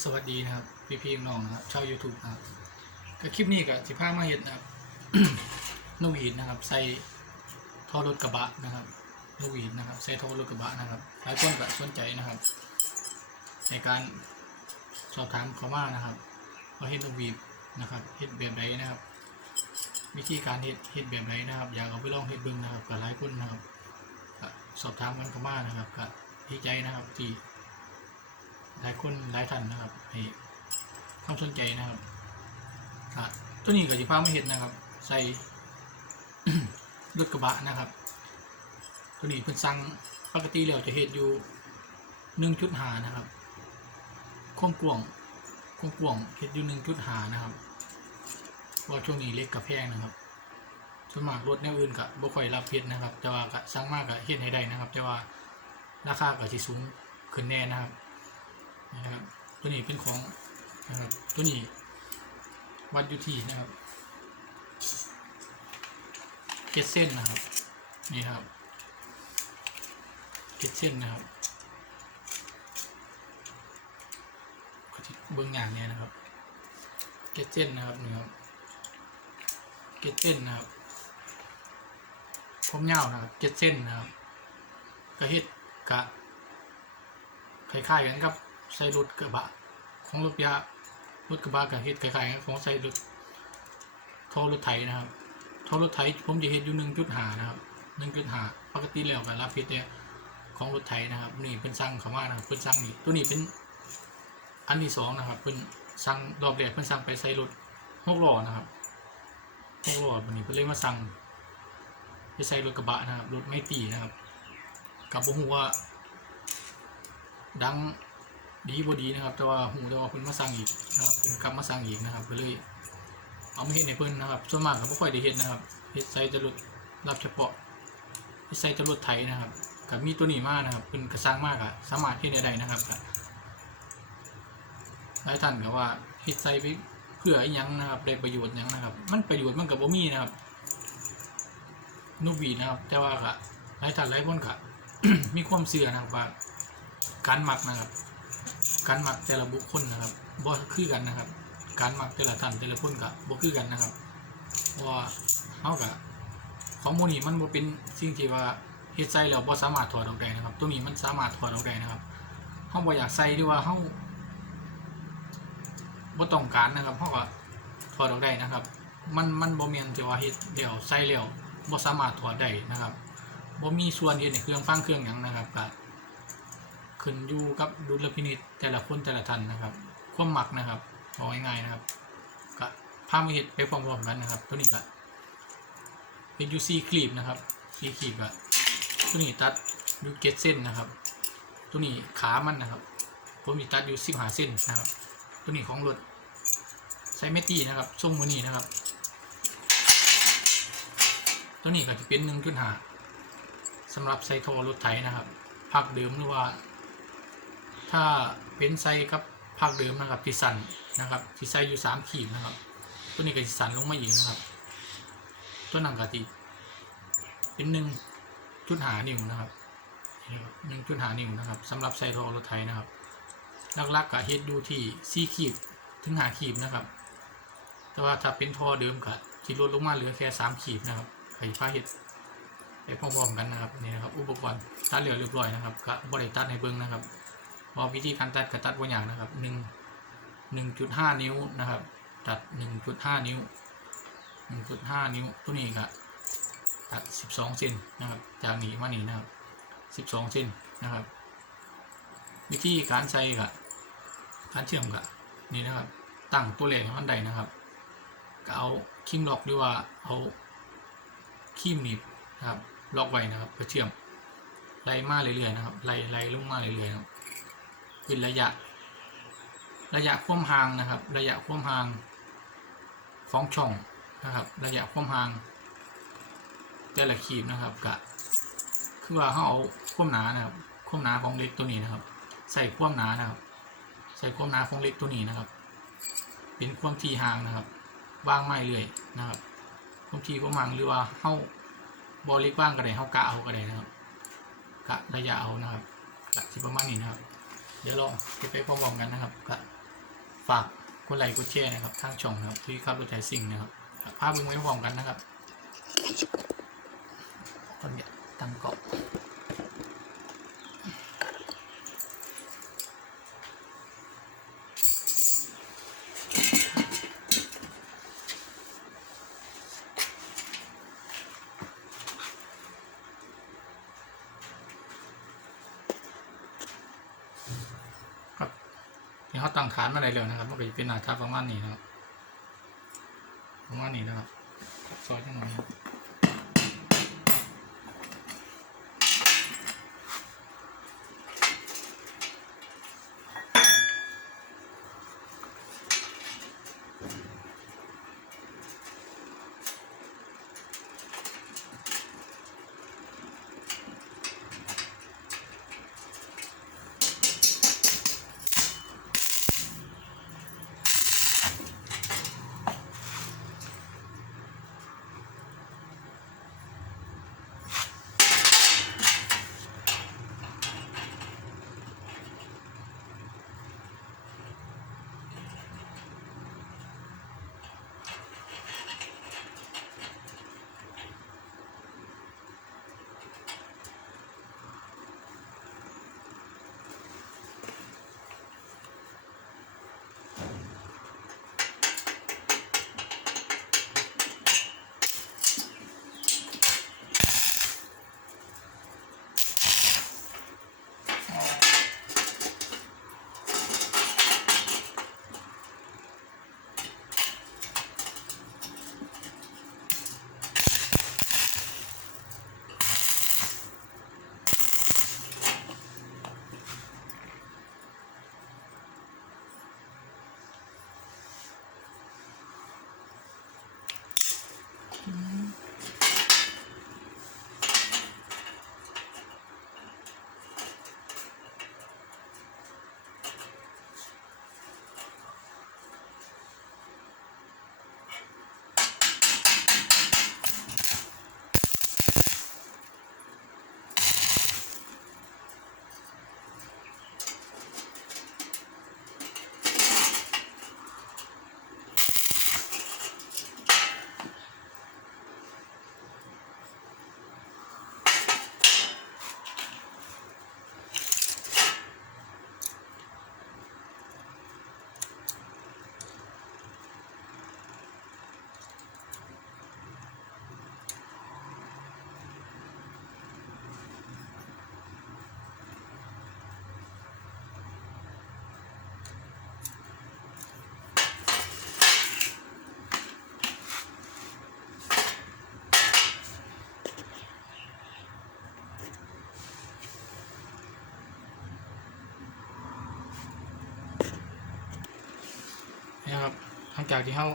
สวัสดีนะครับ พี่พี่น้องนะครับชาว YouTube นะครับก็คลิปนี้ก็สิพามาเห็นนะครับนกหวีดนะครับ ใส่ท่อรถกระบะนะครับนกหวีดนะครับ ใส่ท่อรถกระบะนะครับหลายคนก็สนใจนะครับ ในการสอบถามเขามานะครับว่าเฮ็ดนกหวีดนะครับเฮ็ดแบบไหนนะครับ วิธีการเฮ็ดเฮ็ดแบบไหนนะครับ อยากเอาไปลองเฮ็ดเบิ่งนะครับกับหลายคนนะครับสอบถามกันเข้ามานะครับก็ดีใจนะครับที่ หลายคนหลายท่านนะครับให้ความสนใจนะครับตัวนี้ก็จะพามาเห็นนะครับ ใส่รถกระบะนะครับ ตัวนี้เพิ่นสั่งปกติแล้วจะเห็ดอยู่หนึ่งจุดหานะครับความกวงความกวงเห็ดอยู่หนึ่งจุดหานะครับเพราะช่วงนี้เล็กกับแพงนะครับสมากรรถแนวอื่นก็บ่ค่อยรับเฮ็ดนะครับ แต่ว่าก็สั่งมากก็เฮ็ดให้ได้นะครับ แต่ว่าราคาก็สิสูงขึ้นแน่นะครับ นะครับ ตัวนี้เป็นของนะครับตัวนี้วัดอยู่ที่นะครับเกตเส้นนะครับ นี่ครับเกตเส้นนะครับเบื้องอย่างเนี้ยนะครับเกตเส้นนะครับนี่ครับเกตเส้นนะครับผมยาวนะครับเกตเส้นนะครับกระเฮ็ดกะคล้ายๆกันครับ ใส่รถกระบะ ของรถยารถกระบะกับเฮ็ดคล้ายๆของใส่รถท่อรถไถนะครับท่อรถไถผมจะเฮ็ดอยู่หนึ่งจุดหานะครับหนึ่งจุดหาปกติแล้วกันรับเฮ็ดเนี่ยของรถไถนะครับ นี่เป็นสั่งเขามานะครับเพิ่นสั่งนี่ตัวนี้เป็นอันที่สองนะครับเพิ่นสั่งรอบแรกเพิ่นสั่งไปใส่รถหกล้อนะครับหกล้อวันนี้เพิ่นเลยมาสั่งไปใส่รถกระบะนะครับรถไม่ตีนะครับกับบ่ฮู้ว่าดัง ดีบดีนะครับ แต่ว่าหูแต่ว่าเพิ่นมาสั่งอีกนะครับเพิ่นกลับมาสั่งอีกนะครับก็เลยเอามาเฮ็ดให้เพิ่นนะครับส่วนมากก็บ่ค่อยได้เฮ็ดนะครับเฮ็ดใส่จรวดรับเฉพาะเฮ็ดใส่จรวดไถนะครับก็มีตัวนี้มานะครับเพิ่นก็สั่งมากอะสามารถเฮ็ดได้นะครับหลายท่านก็ว่าเฮ็ดใส่ไปเพื่ออีหยังนะครับได้ประโยชน์หยังนะครับ มันประโยชน์มันก็บ่มีนะครับนุบหวีนะครับ แต่ว่าก็หลายท่านหลายคนก็มีความเชื่อนะครับว่าการหมักนะครับ การหมักแต่ละบุคคลนะครับบ่คือกันนะครับ การหมักแต่ละท่านแต่ละคนกับบ่คือกันนะครับเพราะว่าเฮากับของมูนี่มันบ่เป็นสิ่งที่ว่าเฮ็ดใส่แล้วบ่สามารถถอดออกได้นะครับ ตัวนี้มันสามารถถอดออกได้นะครับเฮาบ่อยากใส่หรือว่าเฮาบ่ต้องการนะครับเฮาก็ถอดออกได้นะครับ มันมันบ่แม่นที่ว่าเฮ็ดเดี๋ยวใส่แล้วบ่สามารถถอดได้นะครับบ่มีส่วนเฮ็ดในเครื่องฟังเครื่องหยังนะครับก็ ขึ้นอยู่กับดุลพินิจแต่ละคนแต่ละท่านนะครับความหมักนะครับเอาง่ายๆนะครับก็พามาเห็ดไปพร้อมๆกันนะครับ ตัวนี้ก็เป็นยูซีคลีบนะครับซีคลีบอะตัวนี้ตัดยูเกตเส้นนะครับ ตัวนี้ขามันนะครับผมมีตัดอยู่สิบหาเส้นนะครับ ตัวนี้ของรถไซเมตี้นะครับทรงมือนี้นะครับ ตัวนี้ก็จะเป็นหนึ่งจุดหาสำหรับไซโทรรถไถนะครับภาคเดิมหรือว่า ถ้าเป็นไซกับภาคเดิมนะครับที่สันนะครับที่ไซอยู่สามขีดนะครับ ตัวนี้ก็สิสันลงมาอีกนะครับ ตัวหนังกะติเป็นหนึ่งจุดหานิ้วนะครับหนึ่งจุดหานิ้วนะครับสำหรับไซโทรรถไถนะครับลักๆกะเฮ็ดดูที่สี่ขีดถึงหาขีดนะครับ แต่ว่าถ้าเป็นท่อเดิมกะที่ลดลงมาเหลือแค่สามขีดนะครับไข่ฟ้าเฮ็ดไปพร้อมๆกันนะครับนี่นะครับ อุปกรณ์ตัดเหลือเรียบร้อยนะครับก็บริตัดให้เบิ่งนะครับ พอวิธีการตัดก็ตัดบาอย่างนะครับหนึ่งหนึ่งจุดห้านิ้วนะครับ ตัดหนึ่งจุดห้านิ้วหนึ่งจุดห้านิ้วตัวนี้ก็ตัดสิบสองเซนนะครับ จากนี้มานี้นะครับสิบสองเซนนะครับ วิธีการใส่กับการเชื่อมกับนี่นะครับ ตั้งตัวเลขให้มันได้นะครับก็เอาคิมล็อกหรือว่าเอาคีมหนีบนะครับล็อกไว้นะครับเพื่อเชื่อมไล่มาเรื่อยๆนะครับไล่ไล่ลงมาเรื่อยๆนะครับ เป็นระยะ ระยะความห่างนะครับ ระยะความห่างของช่องนะครับ ระยะความห่างแต่ละขีดนะครับกะคือว่าเขาเอาความหนานะครับความหนาของเล็กตัวนี้นะครับ ใส่ความหนานะครับ ใส่ความหนาของเล็กตัวนี้นะครับ เป็นความที่ห่างนะครับว่างไม่เรื่อยนะครับความทีควมห่างหรือว่าเข้าบอลเล็กว่างก็ได้เข้ากะเอาก็ได้นะครับกะระยะเอานะครับกะที่ประมาณนี้นะครับ เดี๋ยวเราไปไปพร้อมๆกันนะครับก็ฝากกดไลค์กดแชร์นะครับทางช่องนะครับที่ขับรถไถสิ่งนะครับภาพมึงไว้พร้อมกันนะครับคนเดียตั้งเกาะครับ ตั้งฐานมาได้แล้วนะครับ มันก็จะเป็นหน้าทับประมาณนี้นะครับประมาณนี้นะครับซอยจังหน่อย หลังจากที่เขา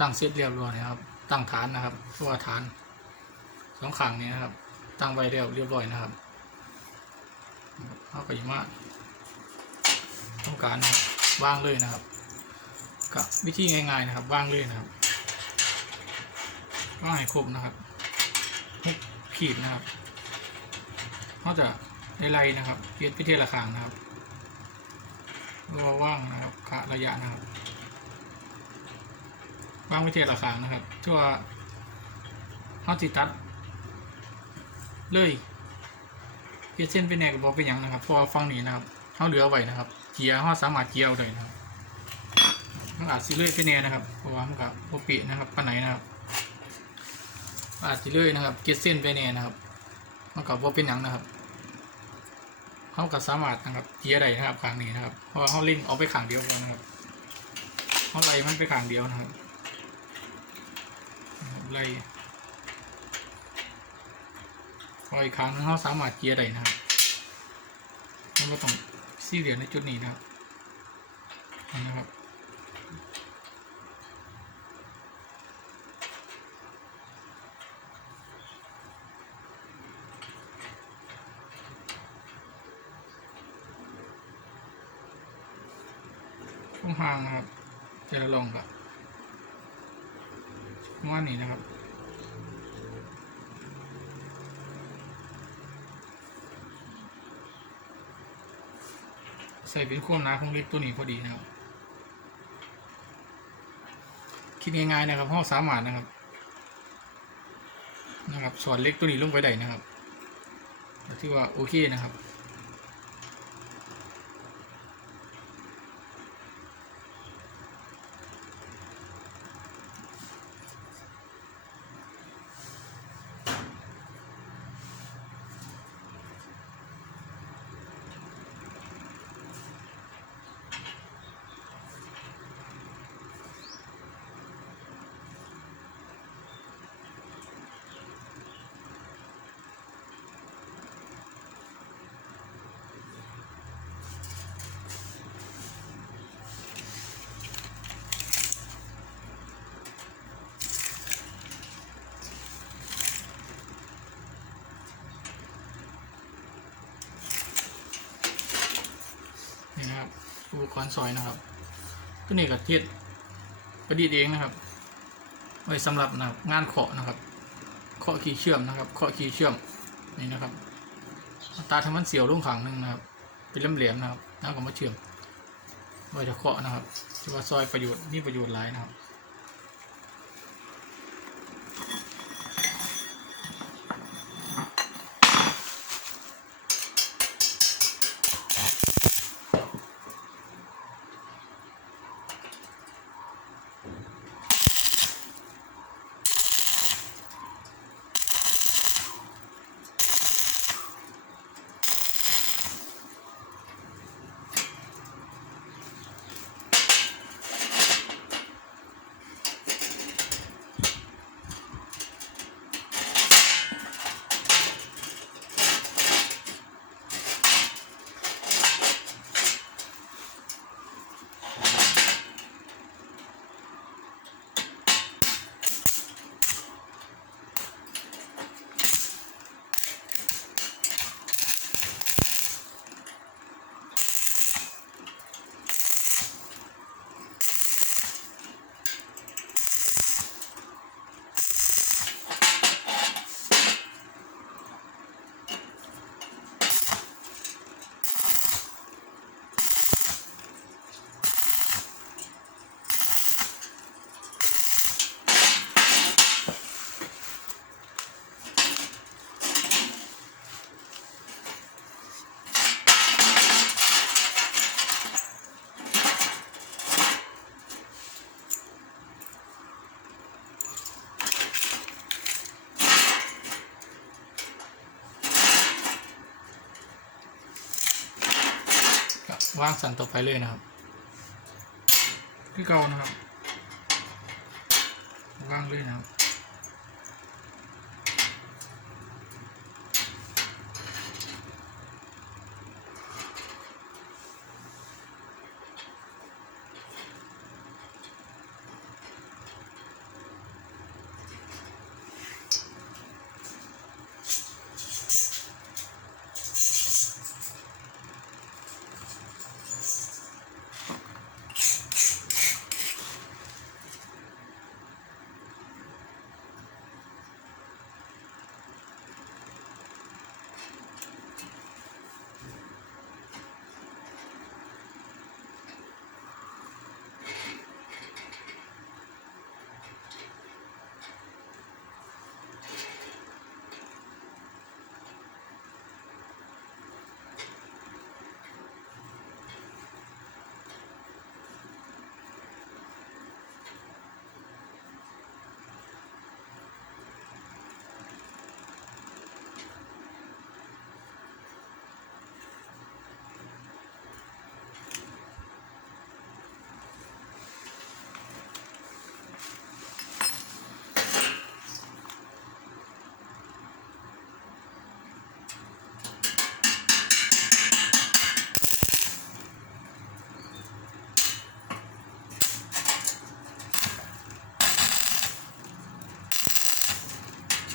ตั้งเสร็จเรียบร้อยนะครับ ตั้งฐานนะครับตัวฐานสองข้างนี้นะครับ ตั้งไว้เรียบเรียบร้อยนะครับเขาก็ยิมาต้องการนะครับวางเลยนะครับกับวิธีง่ายๆนะครับวางเลยนะครับวางให้ครบนะครับทุกขีดนะครับเขาจะไล่นะครับเพียรพิเทละคางนะครับรอว่างนะครับกะระยะนะครับ วางไม่เทียบราคางนะครับที่วเขาติตัด เลยเพียเส้นเป็นแนกบอกเป็นหยังนะครับพราะว่าฟังนี้นะครับเขาเหลือไว้นะครับ เกียร์เขาสามารถเกียร์เอาได้นะครับมันอาจสิเลื่อยเป็นแนนะครับเพราะว่ามันกับโอปินะครับปานไหนนะครับอาจสิเลื่อยนะครับ เกียร์เส้นเป็นแนนะครับมันกับว่าเป็นหยังนะครับเขาก็สามารถนะครับเกียร์ได้นะครับขางนี้นะครับเพราะว่าเขาเล่งเอาไปขางเดียวกันนะครับเขาไล่มันไปขางเดียวนะครับ ไล่พออีกครั้งนึงเขาสามารถเกียร์ได้นะครับมันก็ต้องซีเรียสในจุดนี้นะครับนะครับช่วงห่างนะครับจะละลองกับ ม้วนนี่นะครับใส่เป็นความนาของเล็กตัวนี้พอดีนะครับคิดง่ายๆนะครับห้องสามารถนะครับ นะครับสอนเล็กตัวนี้ลงไปได้นะครับที่ว่าโอเคนะครับ อุปกรณ์ซอยนะครับก็นี่กับเทียดประดิษฐ์เองนะครับ ไว้สำหรับนะบงานเคาะนะครับ เคาะขีเชื่อมนะครับ เคาะขีเชื่อมนี่นะครับเอาตาทำมันเสียวลงขังหนึ่งนะครับ เป็นเหลี่ยมๆนะครับแล้าก็มาเชื่อมไว้จะเคาะนะครับถือว่าซอยประโยชน์นี่ประโยชน์หลายนะครับ ก็ วางสันต่อไปเลยนะครับคือเก่านะครับวางเลยนะครับ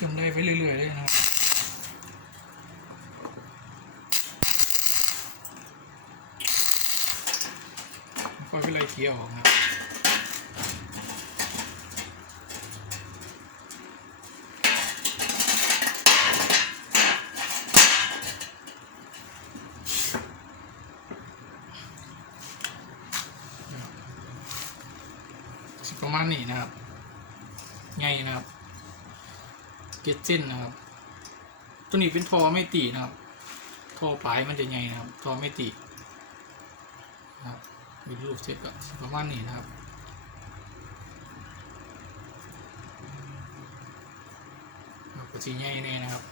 เชื่ อมได้ไปเรื่อยๆเลยนะครับก็เป็นไรเคี้ยวครับประมาณนี้นะครับ ไงนะครับ เก็ตเส้นนะครับ ตัวนี้เป็นทอไม่ตีนะครับ ทอปลายมันจะไงนะครับ ทอไม่ตีนะครับมีรูปเสร็จก็ประมาณนี้นะครับก็สีใหญ่แน่นะครับ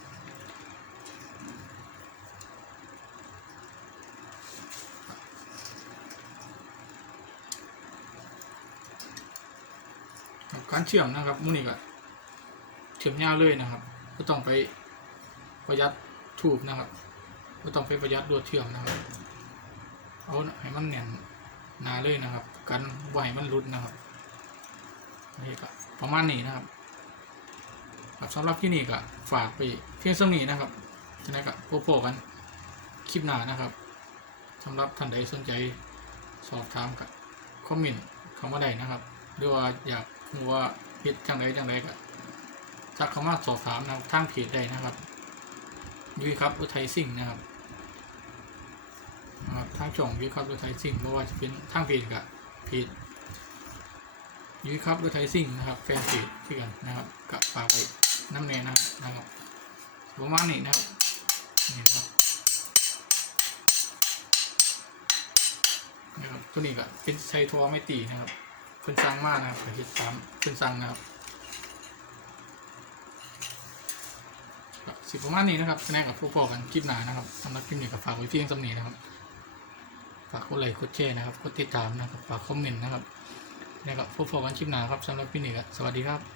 ครับการเชื่อมนะครับมูนี่ก็ เชื่อมยาวเลยนะครับก็ต้องไปประหยัดถูกนะครับก็ต้องไปประหยัดรวดเชื่อมนะครับเอาให้มันแน่นหนาเลยนะครับ กันบ่ให้มันรุดนะครับนี่ก็ประมาณนี้นะครับครับสำหรับที่นี่ก็ฝากไปเพียงสำนีนะครับจะได้กับพบกันคลิปหน้านะครับสำหรับท่านใดสนใจสอบถามกับคอมเมนต์เข้ามาได้นะครับ หรือว่าอยากรู้ว่าเฮ็ดจังไรจังไรก็ ทักเข้ามาสอบถามนะครับทางเพจได้นะครับยุ้ยครับอุทัยสิ่งนะครับนะครับทางช่องยุ้ยครับอุทัยสิ่งไม่ว่าจะเป็นทางเพจกับเพจยุ้ยครับอุทัยสิ่งนะครับแฟนเพจที่กันนะครับกับฝากไว้น้ำแน่นะครับนะครับประมาณนี้นะครับนี่นะครับนะครับตัวนี้ก็เป็นไซทัวไม่ตีนะครับเพิ่นสั่งมากนะครับเฮ็ดตามเพิ่นสั่งนะครับ สิประมาณนี้นะครับแน่กับพวกพอกันคลิปหนานะครับสำหรับคลิปนี้ก็ฝากไว้เพียงสำนีนะครับฝากกดไลค์กดแชร์นะครับกดติดตามนะครับฝากคอมเมนต์นะครับแล้วก็พบกันคลิปหนาครับสำหรับคลิปนี้ก็สวัสดีครับ